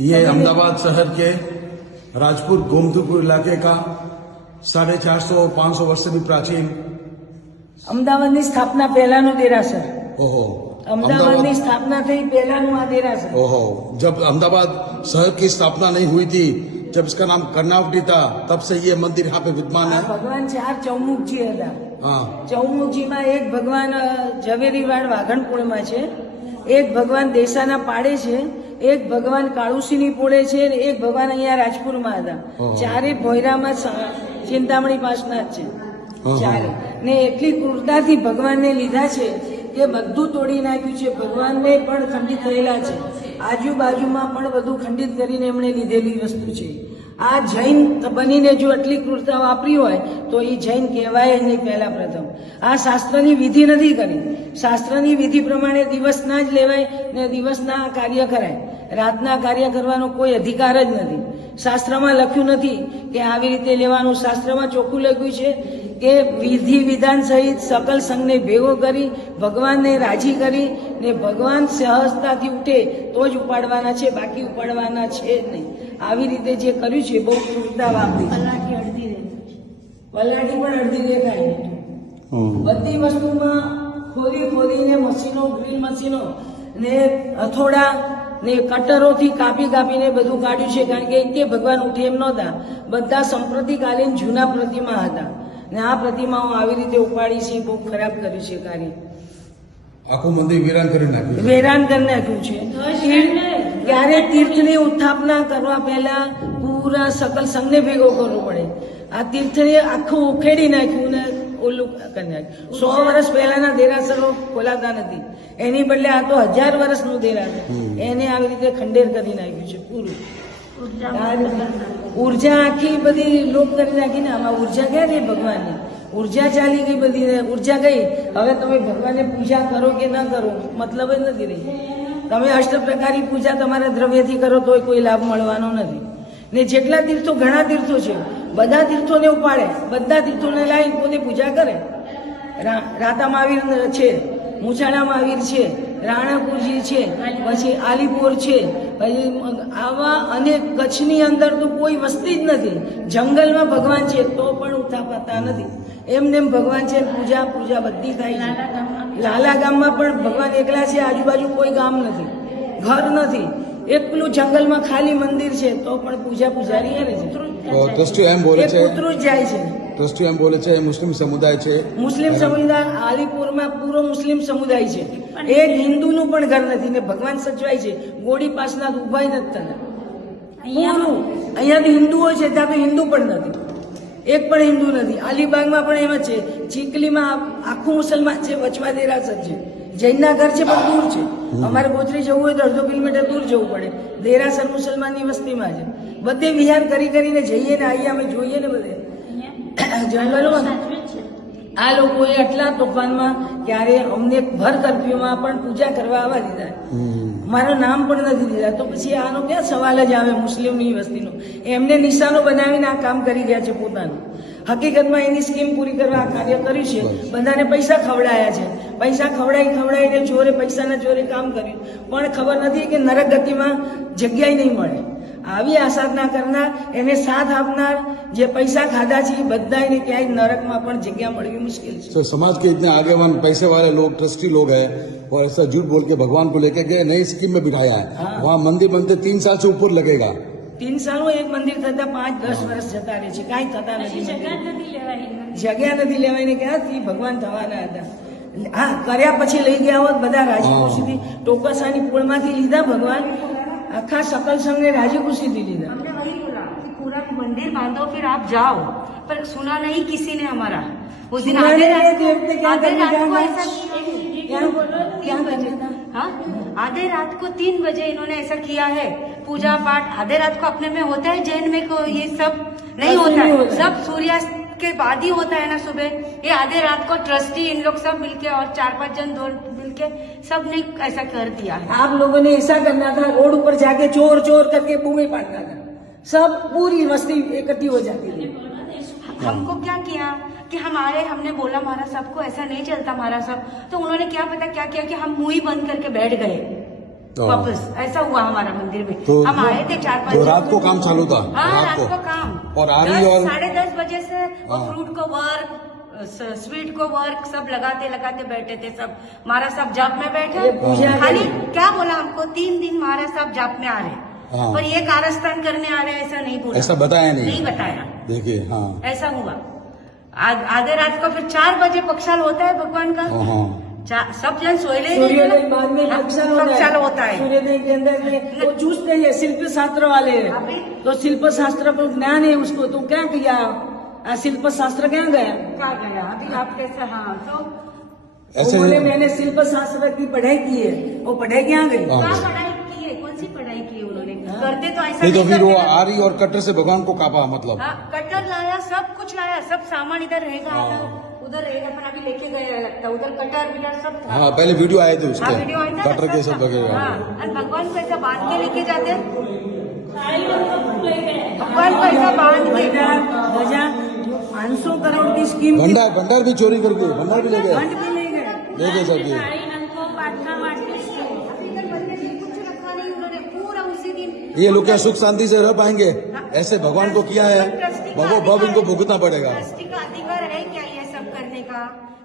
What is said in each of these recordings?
ये अहमदाबाद शहर के राजपुर गोमतीपुर इलाके का 450-500 वर्ष से भी प्राचीन અમદાવાદની સ્થાપના પહેલાનું દેરાસર. ओहो અમદાવાદની સ્થાપના થઈ પહેલાનું આ દેરાસર. ओहो जब अहमदाबाद शहर की स्थापना नहीं हुई थी, जब इसका नाम कर्नावटी था, तब से ये मंदिर यहाँ पे विद्यमान આ है। ભગવાન 4 ચૌમુખજી હતા. हाँ ચૌમુખજીમાં એક ભગવાન ઝવેરીવાડ વાઘણપુરમાં છે, એક ભગવાન દેસાના પાડે છે, એક ભગવાન કાળુસીની પોળે છે અને એક ભગવાન અહીંયા રાજપુરમાં હતા. ચારે ભોયરામાં ચિંતામણી પાસના જ છે ચારે. ને એટલી ક્રૂરતાથી ભગવાનને લીધા છે કે બધું તોડી નાખ્યું છે. ભગવાનને પણ ખંડિત થયેલા છે, આજુબાજુમાં પણ બધું ખંડિત કરીને એમણે લીધેલી વસ્તુ છે. આ જૈન બનીને જો આટલી ક્રૂરતા વાપરી હોય તો એ જૈન કહેવાય જ નહીં. પહેલા પ્રથમ આ શાસ્ત્રની વિધિ નથી કરી. શાસ્ત્રની વિધિ પ્રમાણે દિવસના જ લેવાય ને દિવસના કાર્ય કરાય. રાતના કાર્ય કરવાનો કોઈ અધિકાર જ નથી. શાસ્ત્રમાં લખ્યું નથી કે આવી રીતે લેવાનું. શાસ્ત્રમાં ચોખ્ખું લખ્યું છે કે વિધિ વિધાન સહિત સકલ સંઘને ભેગો કરી ભગવાનને રાજી કરી ને ભગવાન સહજતાથી ઉઠે તો જ ઉપાડવાના છે, બાકી ઉપાડવાના છે જ નહીં. આવી રીતે જે કર્યું છે બહુ ક્રૂરતા વાપરી. પલાટી પણ અડધી દેખાય. બધી વસ્તુમાં ખોદીને મશીનો, ગ્રીલ મશીનો ને હથોડા ને કટરોથી કાપીને બધું કાઢ્યું છે. કારણ કે ભગવાન ઉઠે એમ નહોતા. બધા સંપ્રતિકાલીન જૂના પ્રતિમા હતા ને આ પ્રતિમાઓ આવી રીતે ઉપાડી છે. બહુ ખરાબ કર્યું છે કાર્ય. આખું મંદિર વેરાન કરી નાખ્યું. વેરાન કરી નાખ્યું છે. ત્યારે તીર્થની ઉત્થાપના કરવા પહેલા પૂરા સકલ સંઘને ભેગો કરવો પડે. આ તીર્થને આખું ઉખેડી નાખ્યું ને ઓલું કરી નાખ્યું. 100 વર્ષ પહેલાના દેરાસરો ખોલાતા નથી, એની બદલે આ તો 1000 વર્ષનું દેરાસર. એને આવી રીતે ખંડેર કરી નાખ્યું છે પૂરું. ઉર્જા આખી બધી લોપ કરી નાખી ને. આમાં ઉર્જા ક્યાં રહી ભગવાનની? ઉર્જા ચાલી ગઈ બધી. ઉર્જા ગઈ. હવે તમે ભગવાનને પૂજા કરો કે ના કરો મતલબ જ નથી રહી. તમે અષ્ટપ્રકારની પૂજા તમારા દ્રવ્યથી કરો તોય કોઈ લાભ મળવાનો નથી. ને જેટલા તીર્થો, ઘણા તીર્થો છે, બધા તીર્થોને ઉપાડે, બધા તીર્થોને લાવી પોતે પૂજા કરે. રાતા મહાવીર છે, મુછાળા મહાવીર છે, રાણાપુરજી છે, પછી આલીપુર છે, પછી આવા અને કચ્છની અંદર તો કોઈ વસ્તી જ નથી. જંગલમાં ભગવાન છે તો પણ ઉઠાપાતા નથી. એમને ભગવાન છે, પૂજા બધી થાય છે. લાલા ગામમાં પણ ભગવાન એકલા છે, આજુબાજુ કોઈ ગામ નથી, ઘર નથી, એકલું જંગલમાં ખાલી મંદિર છે તો પણ પૂજારી કરે છે. ટ્રસ્ટી એમ બોલે છે, કૂતરું જ જાય છે. ટ્રસ્ટી એમ બોલે છે મુસ્લિમ સમુદાય છે. મુસ્લિમ સમુદાય આલીપુરમાં પૂરો મુસ્લિમ સમુદાય છે. એક હિન્દુનું પણ ઘર નથી ને ભગવાન સચવાય છે. ગોળી પાસના ઉભા નથી થતા. પૂરું અહીંયા તો હિન્દુઓ છે, ત્યાં તો હિન્દુ પણ નથી, એક પણ હિન્દુ નથી. અલીબાગમાં પણ એમ જ છે. ચીખલીમાં આખું મુસલમાન છે, વચમાં દેરાસર છે. જૈનના ઘર છે પણ દૂર છે. અમારે ગોત્રી જવું હોય તો 1.5 કિલોમીટર દૂર જવું પડે. દેરાસર મુસલમાનની વસ્તીમાં છે. બધે વિહાર કરીને જઈએ ને આવીએ, અમે જોઈએ ને બધે જંગલોમાં. આ લોકોએ આટલા તોફાનમાં ક્યારે અમને ભર કર્ફ્યુમાં પણ પૂજા કરવા આવવા દીધા, મારું નામ પણ નથી દીધા. તો પછી આનો ક્યાં સવાલ જ આવે મુસ્લિમની વસ્તીનો? એમને નિશાનો બનાવીને આ કામ કરી ગયા છે પોતાનું. હકીકતમાં એની સ્કીમ પૂરી કરવા આ કાર્ય કર્યું છે. બધાને પૈસા ખવડાયા છે. પૈસા ખવડાવીને જોરે, પૈસાના જોરે કામ કર્યું. પણ ખબર નથી કે નરક ગતિમાં જગ્યાએ નહીં મળે. આવી આસાધના કરનાર, એને સાથ આપનાર, જે પૈસા ખાધા છે બધાને ક્યાંય નરકમાં પણ જગ્યા મળવી મુશ્કેલ છે. तो समाज के इतने आगेवान पैसे वाले लोग, ट्रस्टी लोग हैं, और ऐसा झूठ बोल के भगवान को लेके गए, नई स्कीम में बिठाया है। वहाँ मंदिर बनते 3 साल से ऊपर लगेगा। 3 સાલનું એક મંદિર થતા 5-10 વર્ષ જતા રહે છે, કાંઈ થતા નથી. જગ્યા નથી લેવાય ને ક્યાંથી ભગવાન થવાના હતા. હા, કર્યા પછી લઈ ગયા હોત બધા રાજી ખુશીથી. ટોકસાની પોળમાંથી લીધા ભગવાન, આખા सकल संघ ने राजी खुशी दी लीधा. हमने वही बोला कि पूरा मंदिर बांधो फिर आप जाओ, पर सुना नहीं किसी ने हमारा. उस दिन आधे रात को आधे रात को 3 बजे इन्होंने ऐसा किया है. पूजा पाठ आधे रात को अपने में होता है, जैन में को ये सब नहीं होता है. सब सूर्यास्त के बाद ही होता है ना सुबह. ये आधे रात को ट्रस्टी इन लोग सब मिलके और 4-5 जन मिलके सब ने ऐसा कर दिया है. आप लोगों ने ऐसा करना था, रोड ऊपर जाके चोर करके बूमे पाटना था. सब पूरी वस्ती इकट्ठी हो जाती थी. हमको क्या किया कि हमने बोला महाराज सबको ऐसा नहीं चलता महाराज सब. तो उन्होंने क्या पता क्या किया कि हम मुंह ही बंद करके बैठ गए. वापस ऐसा हुआ हमारा मंदिर में। तो हम आए थे 4-5 तो रात को काम चालू था? हाँ, रात को काम। और आरी और 10-10:30 बजे से वो हाँ। फ्रूट को वर्क, स्वीट को वर्क सब लगाते लगाते बैठे थे सब। महाराज साहब जाप में बैठे, ये पूजा खाली करी। क्या बोला हमको 3 दिन महाराज साहब जाप में आ रहे हाँ। पर ये कारस्थान करने आ रहे ऐसा नहीं बोला, ऐसा बताया नहीं? नहीं बताया। देखिए, हाँ ऐसा हुआ। आधे रात को फिर 4 बजे पक्षाल होता है भगवान का। हाँ। सब जन सोए सूर्योदय बाद में पक्षाल होता है। सूर्योदय के अंदर में वो चूसते हैं, शिल्प शास्त्र वाले हैं। अभी तो शिल्प शास्त्र को ज्ञान है उसको, तो क्या किया? शिल्प शास्त्र क्या गया? कहा गया अभी आप कैसे? हाँ तो ऐसे वो बोले मैंने शिल्प शास्त्र की पढ़ाई की है, वो पढ़ाई क्या गई? हाँ। क्या पढ़ाई की है? कौन सी पढ़ाई की है उन्होंने? करते तो ऐसा नहीं तो फिर वो करते ना। आरी और कट्टर से भगवान को कापा मतलब? हाँ, कटर लाया, सब कुछ लाया, सब सामान इधर रहेगा अलग, उधर रहेगा, पर अभी लेके गए लगता है उधर कटर विटर सब था। हाँ, पहले वीडियो आए थे हाँ, उसके, वीडियो आया था, कट्टर के सब वगैरह। हाँ, और भगवान को ऐसा बांध के लेके जाते, भगवान को ऐसा बांध के ध्वजा 500 करोड़ की स्कीम थी, भंडार भी चोरी कर गए, भंडार भी ले गए, फंड भी ले गए। ले गए सब ये। इधर मंदिर में कुछ रखा नहीं उन्होंने, पूरा उसी दिन। ये लोग क्या सुख शांति से रह पाएंगे? ऐसे भगवान को किया है, भगव इनको भुगतना पड़ेगा। ट्रस्टी का अधिकार है क्या ये सब करने का?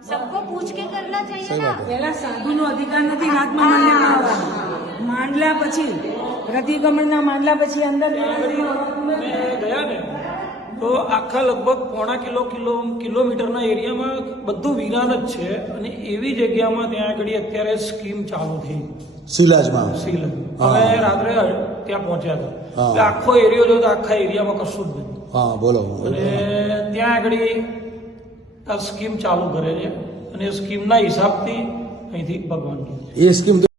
सबको पूछ के करना चाहिए सही ना। बात है। પેલા સાધુનો અધિકાર નથી હાથમાં માંડ્યા માંડલા પછી પ્રતિક્રમણના માંડલા પછી અંદર ગયા ને તો આખા લગભગ પોણા કિલોમીટરના એરિયામાં બધું વિરાન જ છે અને એવી જગ્યામાં ત્યાં આગળ અત્યારે સ્કીમ ચાલુ થઈ શિલાજમાં સીલ હા. અમે રાત્રે ત્યાં પહોંચ્યા હતા હા. એટલે આખો એરિયો જો તો આખા એરિયામાં કશું જ નથી હા બોલો. અને ત્યાં આગળ આ સ્કીમ ચાલુ કરે છે અને એ સ્કીમના હિસાબથી અહીંથી ભગવાન કહે છે. ये स्कीम